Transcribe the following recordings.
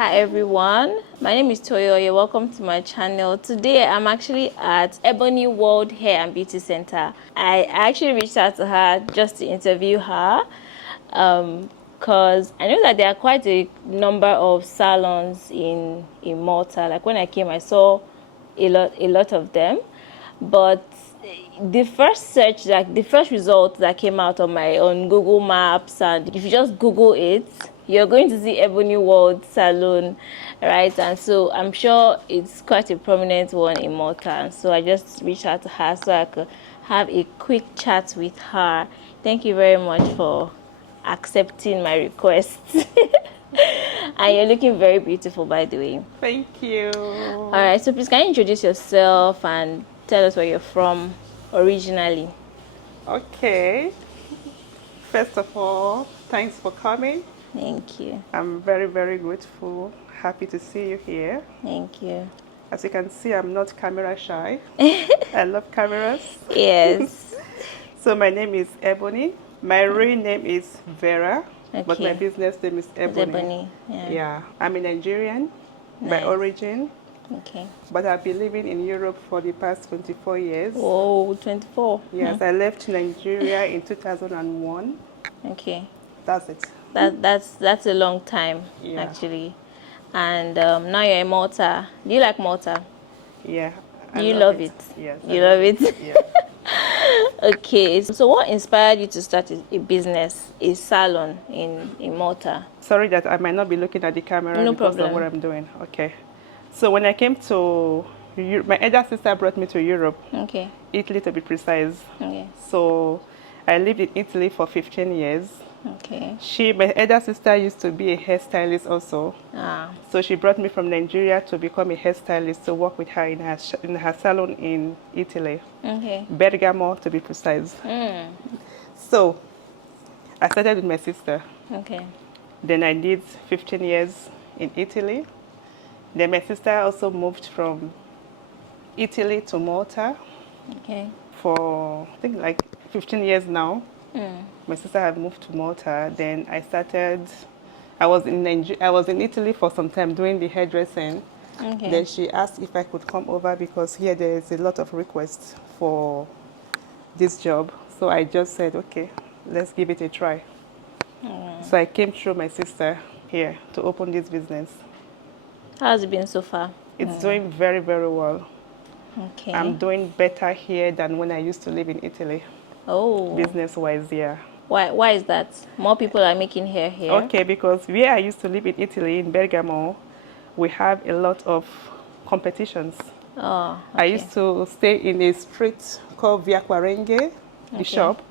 Hi everyone, my name is Toyo. You're welcome to my channel. Today I'm actually at Ebony World Hair and Beauty Center. I actually reached out to her just to interview her because I know that there are quite a number of salons in Malta. Like when I came, I saw a lot of them, but the first search, like the first result that came out on Google Maps, and if you just Google it, you're going to see Ebony World Salon, right? And so I'm sure it's quite a prominent one in Malta. And so I just reached out to her so I could have a quick chat with her. Thank you very much for accepting my request. And you're looking very beautiful, by the way. Thank you. All right, so please can you introduce yourself and tell us where you're from originally? Okay. First of all, thanks for coming. Thank you. I'm very, very grateful. Happy to see you here. Thank you. As you can see, I'm not camera shy. I love cameras. Yes. So my name is Ebony. My real name is Vera, Okay. but my business name is Ebony. Ebony. Yeah. I'm a Nigerian by Nice. origin, Okay. but I've been living in Europe for the past 24 years. Whoa, 24. Yes, I left Nigeria in 2001. Okay. That's it. That's a long time, Yeah. actually. And now you're in Malta. Do you like Malta? Yeah. I You love it? Yes. You love it? Yeah. Okay. So what inspired you to start a business, a salon in Malta? Sorry that I might not be looking at the camera No because problem. of what I'm doing. Okay. So when I came to my elder sister brought me to Europe, Okay. Italy to be precise. Okay. So I lived in Italy for 15 years. Okay. My elder sister used to be a hairstylist also. Ah. So she brought me from Nigeria to become a hairstylist to work with her in her salon in Italy, Okay. Bergamo to be precise. So I started with my sister. Okay. Then I did 15 years in Italy. Then my sister also moved from Italy to Malta Okay. for I think like 15 years now. My sister had moved to Malta. Then I was in Italy for some time doing the hairdressing. Okay. Then she asked if I could come over because here there is a lot of requests for this job. So I just said, okay, let's give it a try. So I came through my sister here to open this business. How has it been so far? It's doing very, very well. Okay. I'm doing better here than when I used to live in Italy, Oh. business-wise, yeah. Why is that? More people are making hair here. Okay, because where I used to live in Italy, in Bergamo, we have a lot of competitions. Oh. I used to stay in a street called Via Quarenghe, the shop,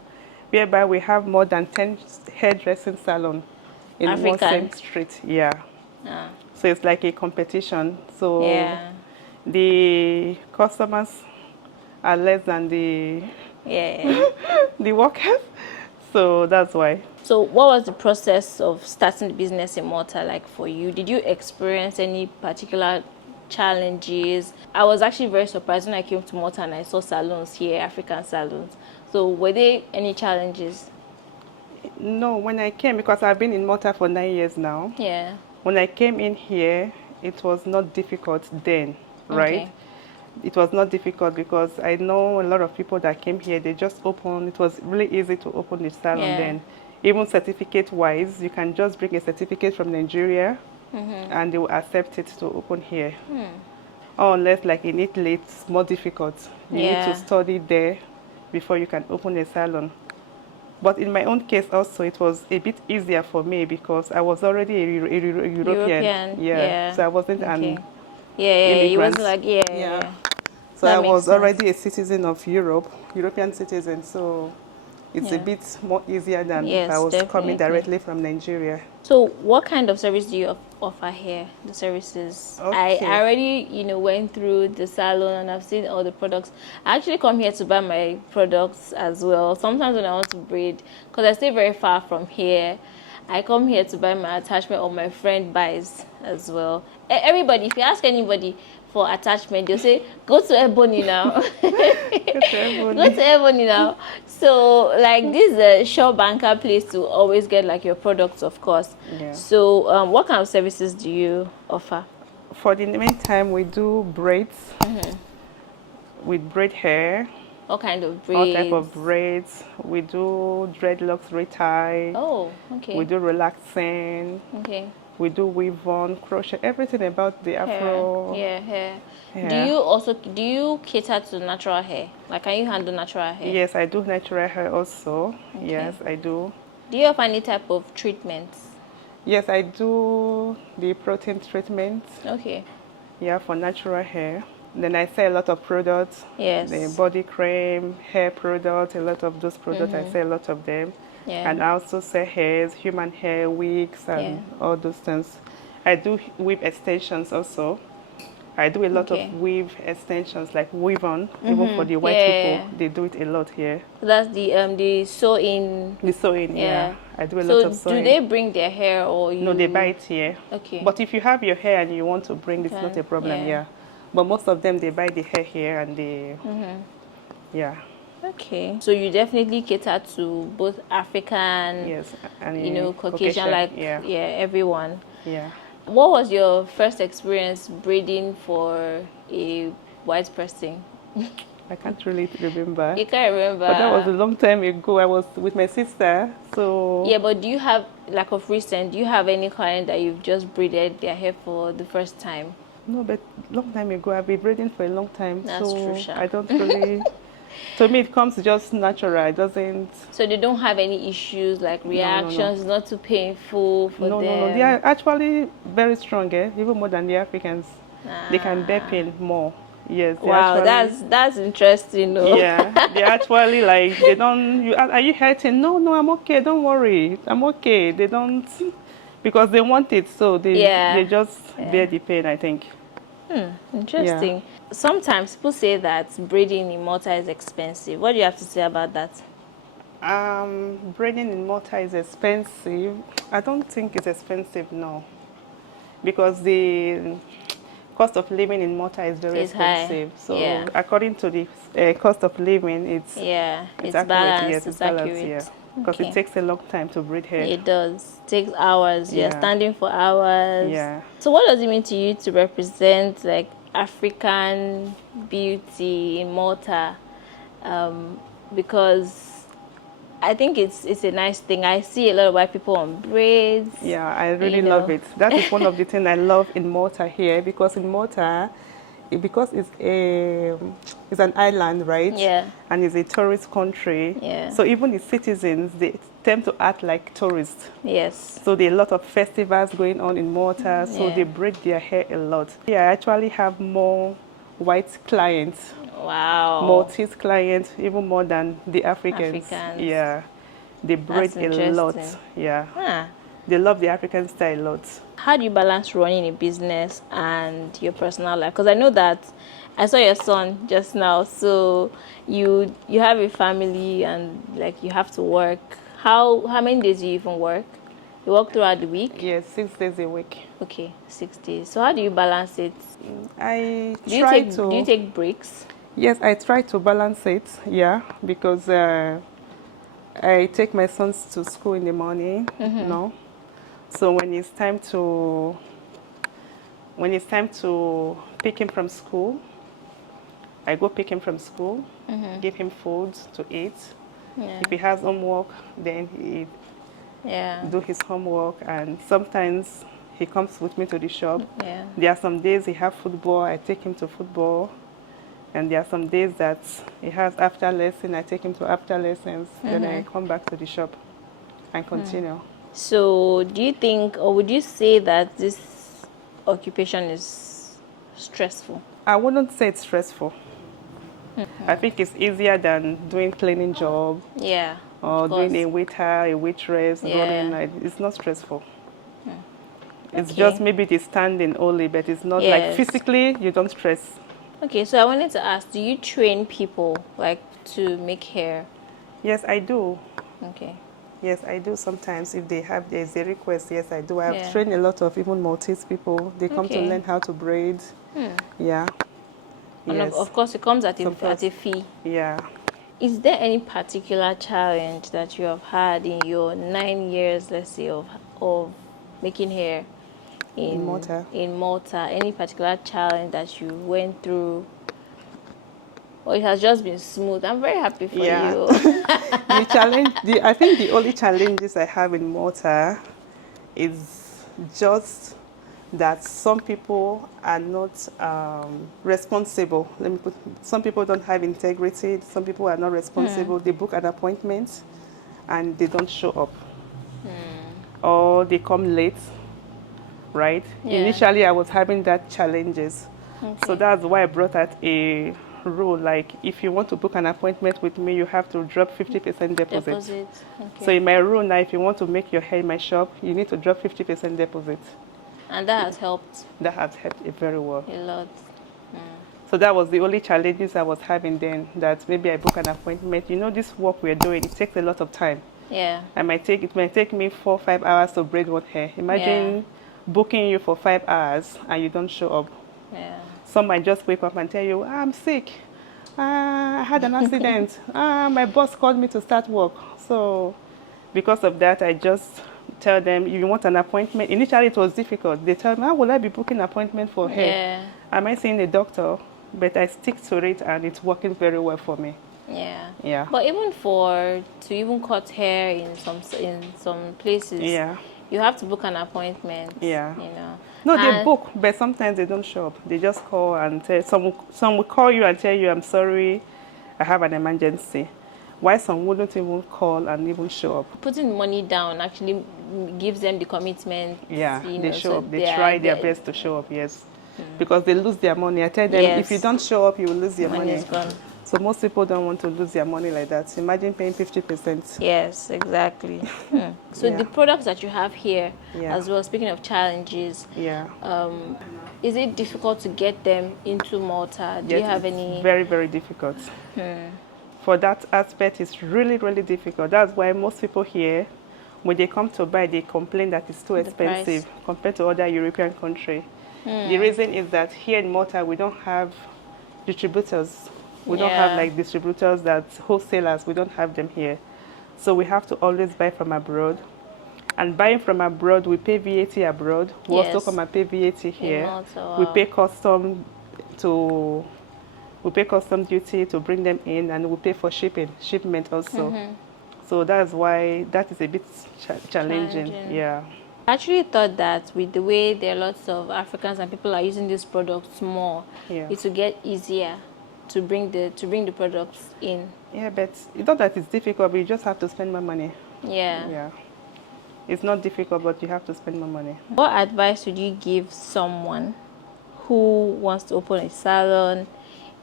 whereby we have more than 10 hairdressing salons in one African. same street. Yeah. Ah. So it's like a competition. So Yeah. the customers are less than the Yeah. the workers. So that's why. So what was the process of starting the business in Malta like for you? Did you experience any particular challenges? I was actually very surprised when I came to Malta and I saw salons here, African salons. So were there any challenges? No, when I came, because I've been in Malta for 9 years now. Yeah. When I came in here, it was not difficult then, right? Okay. It was not difficult because I know a lot of people that came here, they just opened. It was really easy to open the salon Yeah. then. Even certificate-wise, you can just bring a certificate from Nigeria and they will accept it to open here. Unless like in Italy, it's more difficult. You need Yeah. to study there before you can open a salon. But in my own case also, it was a bit easier for me because I was already a European. European, yeah. So I wasn't Okay. an Yeah. It immigrant. wasn't like yeah. So That I makes was sense. already a citizen of Europe, European citizen. So it's a Yeah. bit more easier than if Yes, I was coming definitely. directly from Nigeria. So what kind of service do you offer here? The services. Okay. I already, went through the salon and I've seen all the products. I actually come here to buy my products as well. Sometimes when I want to braid, because I stay very far from here, I come here to buy my attachment or my friend buys as well. Everybody, if you ask anybody, for attachment, they'll say, go to Ebony now. Go to Ebony now. So, like, this is a sure banker place to always get, like, your products, of course. Yeah. So, what kind of services do you offer? For the meantime, we do braids. We braid hair. What kind of braids? All type of braids. We do dreadlocks, retie. Oh, okay. We do relaxing. Okay. We do weave on, crochet, everything about the afro. Hair. Yeah. Do you cater to natural hair? Like, can you handle natural hair? Yes, I do natural hair also. Okay. Yes, I do. Do you have any type of treatments? Yes, I do the protein treatment. Okay. Yeah, for natural hair. Then I sell a lot of products. Yes. The body cream, hair products, a lot of those products. I sell a lot of them. Yeah. And I also sell hairs, human hair, wigs, and all those things. I do weave extensions also. I do a lot of weave extensions, like weave on, even for the white people. They do it a lot here. That's the sewing. The sewing, yeah. I do a So lot of sewing. do they bring their hair or you? No, they buy it here. Okay. But if you have your hair and you want to bring, it's not a problem, yeah. But most of them, they buy the hair here and they, yeah. Okay. So you definitely cater to both African, yes, and you know, Caucasian, like everyone. Yeah. What was your first experience braiding for a white person? I can't really remember. You can't remember. But that was a long time ago. I was with my sister, so. Yeah, but do you have, like of recent, do you have any client that you've just braided their hair for the first time? No, but long time ago. I've been braiding for a long time. That's so true, Sha. I don't really. To me, it comes just natural. It doesn't. So they don't have any issues like reactions, not too painful for them? No. They are actually very strong, even more than the Africans. They can bear pain more. Yes. Wow, actually, that's interesting. No? Yeah, they actually like they don't. Are you hurting? No, I'm okay. Don't worry, I'm okay. They don't because they want it, so they just bear the pain, I think. Interesting. Yeah. Sometimes people say that braiding in Malta is expensive. What do you have to say about that? Braiding in Malta is expensive. I don't think it's expensive, no, because the cost of living in Malta is very expensive. High. So according to the cost of living, it's accurate. Balanced. Yes, it's balanced. Yeah. Because it takes a long time to braid hair. It does. It takes hours. You're standing for hours. Yeah. So what does it mean to you to represent like African beauty in Malta? Because I think it's a nice thing. I see a lot of white people on braids. Yeah, I really love it. That is one of the things I love in Malta here, because in Malta, because it's an island, right? Yeah. And it's a tourist country. Yeah. So even the citizens, they tend to act like tourists. Yes. So there are a lot of festivals going on in Malta. So they braid their hair a lot. Yeah, I actually have more white clients. Wow. Maltese clients, even more than the Africans. Yeah. They braid a lot. Yeah. They love the African style a lot. How do you balance running a business and your personal life? Because I know that I saw your son just now, so you have a family and like you have to work. How many days do you even work? You work throughout the week? Yes, 6 days a week. Okay, 6 days. So how do you balance it? Do you take breaks? Yes, I try to balance it, because I take my sons to school in the morning, So when it's time to pick him from school, I go pick him from school, give him food to eat. Yeah. If he has homework, then he do his homework, and sometimes he comes with me to the shop. Yeah. There are some days he has football, I take him to football. And there are some days that he has after lesson, I take him to after lessons, then I come back to the shop and continue. So do you think, or would you say that this occupation is stressful? I wouldn't say it's stressful. I think it's easier than doing cleaning job. Yeah. Or doing a waiter, a waitress, it's not stressful. It's just maybe the standing only, but it's not like physically you don't stress. Okay, so I wanted to ask, do you train people like to make hair? Yes, I do. Okay. Yes, I do sometimes. If there's a request, yes, I do. I've Yeah. trained a lot of even Maltese people. They come to Okay. learn how to braid. Yeah. And Yes. of course, it comes at Some at a first- fee. Yeah. Is there any particular challenge that you have had in your 9 years, let's say, of making hair In Malta. In Malta, any particular challenge that you went through, or it has just been smooth? I'm very happy for Yeah. you. I think the only challenges I have in Malta is just that some people are not responsible. Some people don't have integrity. Some people are not responsible. They book an appointment and they don't show up. Or they come late, right? Yeah. Initially, I was having that challenges. So Okay. that's why I brought out a rule, like if you want to book an appointment with me, you have to drop 50% deposit. Deposit. Okay. So in my rule now, if you want to make your hair in my shop, you need to drop 50% deposit. And that has helped That has helped it very well. a lot. So that was the only challenges I was having then, that maybe I book an appointment. You know, this work we're doing, it takes a lot of time. Yeah. It might take me 4 or 5 hours to braid one hair. Imagine booking you for 5 hours and you don't show up. Yeah. Some might just wake up and tell you, I'm sick. I had an accident. My boss called me to start work. So because of that, I just tell them, if you want an appointment. Initially, it was difficult. They tell me, how will I be booking an appointment for hair? Yeah. Am I seeing a doctor? But I stick to it, and it's working very well for me. Yeah. Yeah. But even to even cut hair in some places, Yeah. you have to book an appointment. Yeah. You know. No, they And- book, but sometimes they don't show up. They just call and tell, some will call you and tell you, I'm sorry, I have an emergency. Why some wouldn't even call and even show up? Putting money down actually gives them the commitment. Yeah, you they know, show so up. They try their best to show up, yes. Because they lose their money. I tell them, if you Yes. don't show up, you will lose your Money money. is gone. So most people don't want to lose their money like that. Imagine paying 50%. Yes, exactly. So Yeah. the products that you have here, Yeah. as well, speaking of challenges, Yeah. is it difficult to get them into Malta? Do you Yes, have it's any? very, very difficult. For that aspect, it's really, really difficult. That's why most people here, when they come to buy, they complain that it's too The price. expensive compared to other European countries. The reason is that here in Malta, we don't have distributors. We don't have Yeah. like distributors that wholesalers. We don't have them here. So we have to always buy from abroad. And buying from abroad, we pay VAT abroad. We also Yes. come and pay VAT here. Malta, We wow. pay custom duty to bring them in, and we pay for shipment also. So that's why that is a bit challenging. Challenging. Yeah. I actually thought that with the way there are lots of Africans and people are using these products more, Yeah. it will get easier to bring the products in. Yeah, but it's not that it's difficult, but you just have to spend more money. Yeah. Yeah. It's not difficult, but you have to spend more money. What advice would you give someone who wants to open a salon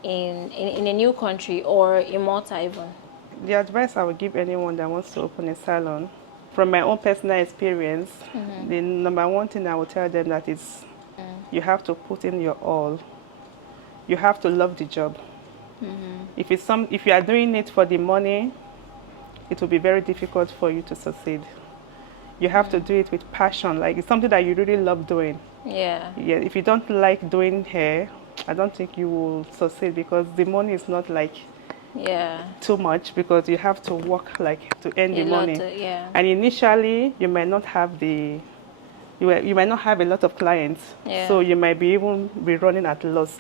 in a new country or in Malta even? The advice I would give anyone that wants to open a salon, from my own personal experience, the number one thing I would tell them that is you have to put in your all. You have to love the job. If you are doing it for the money, it will be very difficult for you to succeed. You have to do it with passion, like it's something that you really love doing. Yeah. Yeah, if you don't like doing hair, I don't think you will succeed, because the money is not like Yeah. too much, because you have to work like to earn the A lot, money. yeah. And initially, you might not have you might not have a lot of clients, Yeah. so you might be even be running at loss.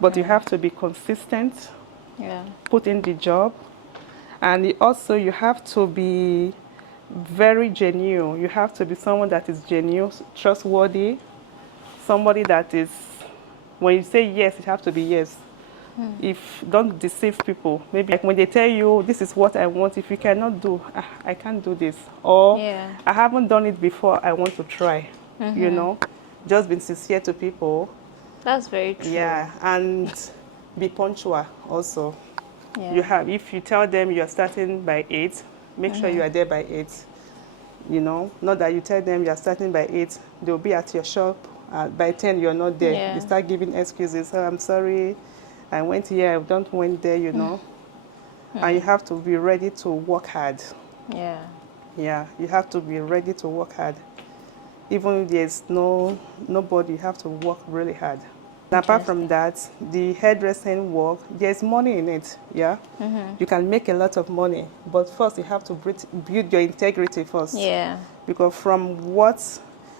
But you have to be consistent, Yeah. put in the job, and also you have to be very genuine. You have to be someone that is genuine, trustworthy, somebody that is, when you say yes, it has to be yes. If don't deceive people. Maybe like when they tell you this is what I want, if you cannot do, I can't do this, or Yeah. I haven't done it before, I want to try. You know, just be sincere to people. That's very true. Yeah, and be punctual also. Yeah. If you tell them you are starting by 8, make sure you are there by 8. You know, not that you tell them you are starting by 8, they'll be at your shop. By 10, you're not there. Yeah. You start giving excuses. Oh, I'm sorry, I went here, I don't went there, you know. And you have to be ready to work hard. Yeah. Yeah, you have to be ready to work hard. Even if there's nobody, you have to work really hard. And apart from that, the hairdressing work, there's money in it, yeah? You can make a lot of money, but first you have to build your integrity first. Yeah. Because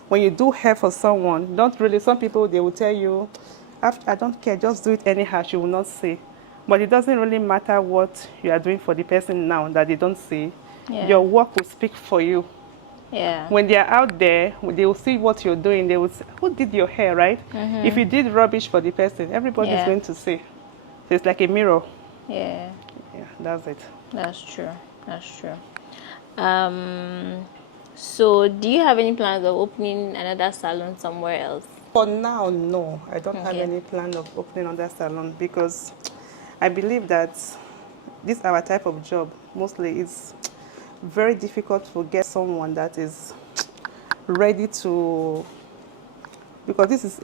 when you do hair for someone, some people, they will tell you, I don't care, just do it anyhow, she will not see. But it doesn't really matter what you are doing for the person now that they don't see. Yeah. Your work will speak for you. Yeah. When they are out there, they will see what you're doing. They will say, who did your hair, right? If you did rubbish for the person, everybody is going to see. So it's like a mirror. Yeah. Yeah, that's it. That's true. That's true. So do you have any plans of opening another salon somewhere else? For now, no. I don't have any plan of opening another salon because I believe that this our type of job mostly is very difficult to get someone that is ready to, because this is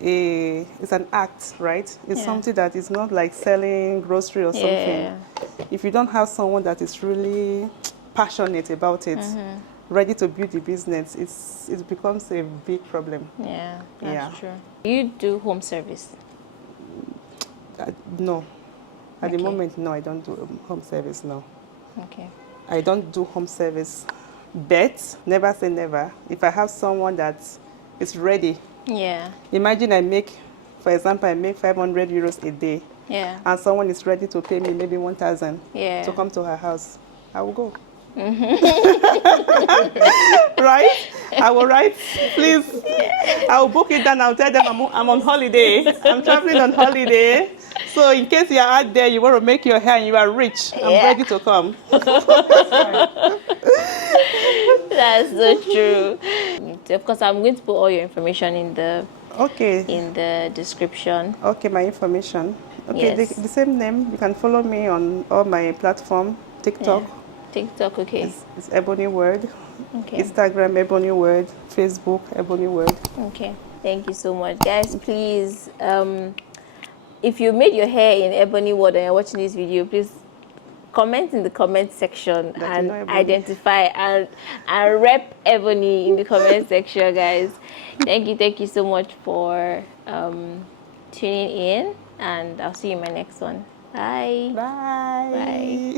it's an act, right? It's something that is not like selling grocery or something. If you don't have someone that is really passionate about it, ready to build the business, it becomes a big problem. Yeah, that's true. Do you do home service? No. At the moment, no, I don't do home service, no. Okay. I don't do home service, but never say never. If I have someone that is ready, imagine for example, I make 500 euros a day, and someone is ready to pay me maybe 1,000 to come to her house, I will go. Right? I will write, please. I will book it down. I'll tell them I'm on holiday. I'm traveling on holiday. So in case you are out there, you want to make your hair and you are rich, I'm ready to come. That's so true. Of course, I'm going to put all your information in the description. Okay, my information. Okay, the same name. You can follow me on all my platform, TikTok. TikTok, okay. It's Ebony Word. Okay. Instagram, Ebony Word. Facebook, Ebony Word. Okay. Thank you so much. Guys, please, if you made your hair in Ebony Word and you're watching this video, please comment in the comment section and identify and rep Ebony in the comment section, guys. Thank you so much for tuning in, and I'll see you in my next one. Bye. Bye. Bye.